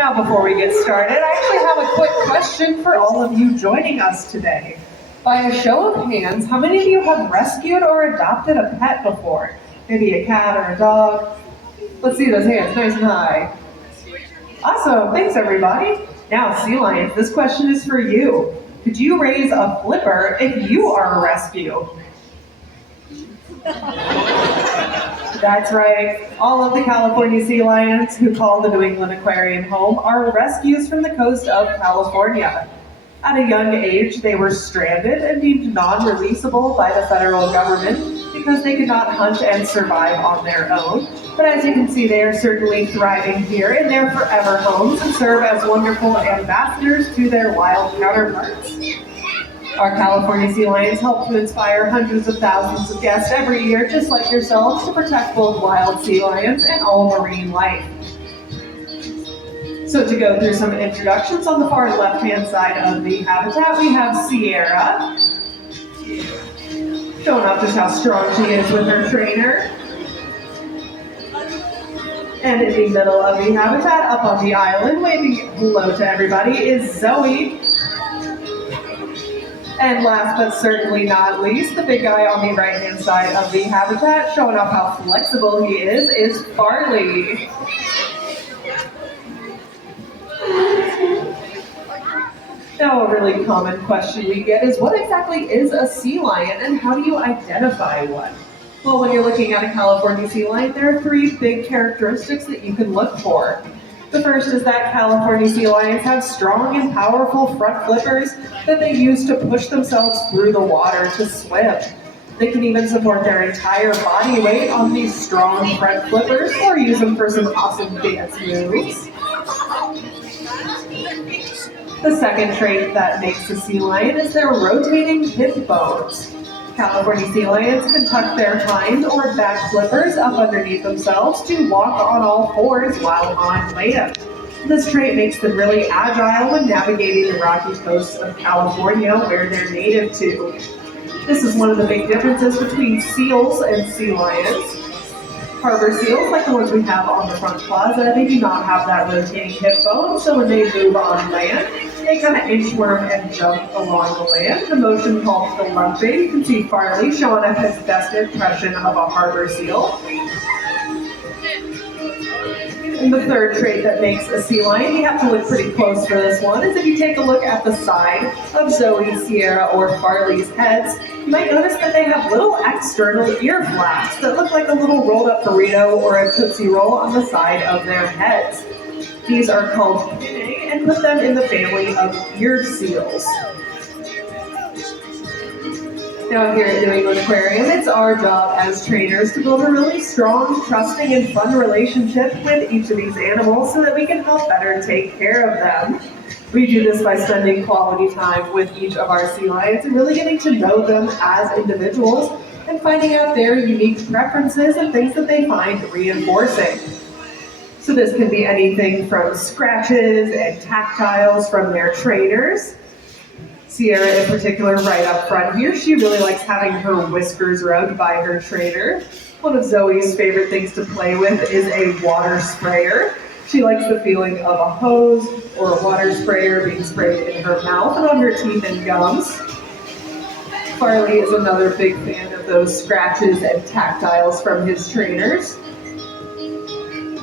Now, before we get started, I actually have a quick question for all of you joining us today. By a show of hands, how many of you have rescued or adopted a pet before? Maybe a cat or a dog? Let's see those hands, nice and high. Awesome, thanks everybody. Now, sea lions, this question is for you. Could you raise a flipper if you are a rescue? That's right. All of the California sea lions who call the New England Aquarium home are rescues from the coast of California. At a young age, they were stranded and deemed non-releasable by the federal government because they could not hunt and survive on their own. But as you can see, they are certainly thriving here in their forever homes and serve as wonderful ambassadors to their wild counterparts. Our California sea lions help to inspire hundreds of thousands of guests every year, just like yourselves, to protect both wild sea lions and all marine life. So to go through some introductions, on the far left-hand side of the habitat, we have Sierra, showing off just how strong she is with her trainer. And in the middle of the habitat, up on the island, waving hello to everybody, is Zoe. And last but certainly not least, the big guy on the right-hand side of the habitat, showing off how flexible he is Farley. Now, a really common question we get is, what exactly is a sea lion and how do you identify one? Well, when you're looking at a California sea lion, there are three big characteristics that you can look for. The first is that California sea lions have strong and powerful front flippers that they use to push themselves through the water to swim. They can even support their entire body weight on these strong front flippers or use them for some awesome dance moves. The second trait that makes a sea lion is their rotating hip bones. California sea lions can tuck their hind or back flippers up underneath themselves to walk on all fours while on land. This trait makes them really agile when navigating the rocky coasts of California, where they're native to. This is one of the big differences between seals and sea lions. Harbor seals, like the ones we have on the front plaza, they do not have that rotating hip bone, so when they move on land, they kind of inchworm and jump along the land. The motion called the lumping. You can see Farley showing up his best impression of a harbor seal. And the third trait that makes a sea lion, you have to look pretty close for this one, is if you take a look at the side of Zoe, Sierra, or Farley's heads, you might notice that they have little external ear flaps that look like a little rolled up burrito or a Tootsie Roll on the side of their heads. These are called pinnae and put them in the family of ear seals. Now here at New England Aquarium, it's our job as trainers to build a really strong, trusting, and fun relationship with each of these animals so that we can help better take care of them. We do this by spending quality time with each of our sea lions and really getting to know them as individuals and finding out their unique preferences and things that they find reinforcing. So this can be anything from scratches and tactiles from their trainers. Sierra in particular, right up front here, she really likes having her whiskers rubbed by her trainer. One of Zoe's favorite things to play with is a water sprayer. She likes the feeling of a hose or a water sprayer being sprayed in her mouth and on her teeth and gums. Farley is another big fan of those scratches and tactiles from his trainers.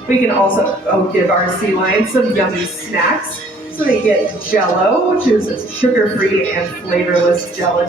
We can also give our sea lions some yummy snacks. So they get Jell-O, which is sugar-free and flavorless gelatin.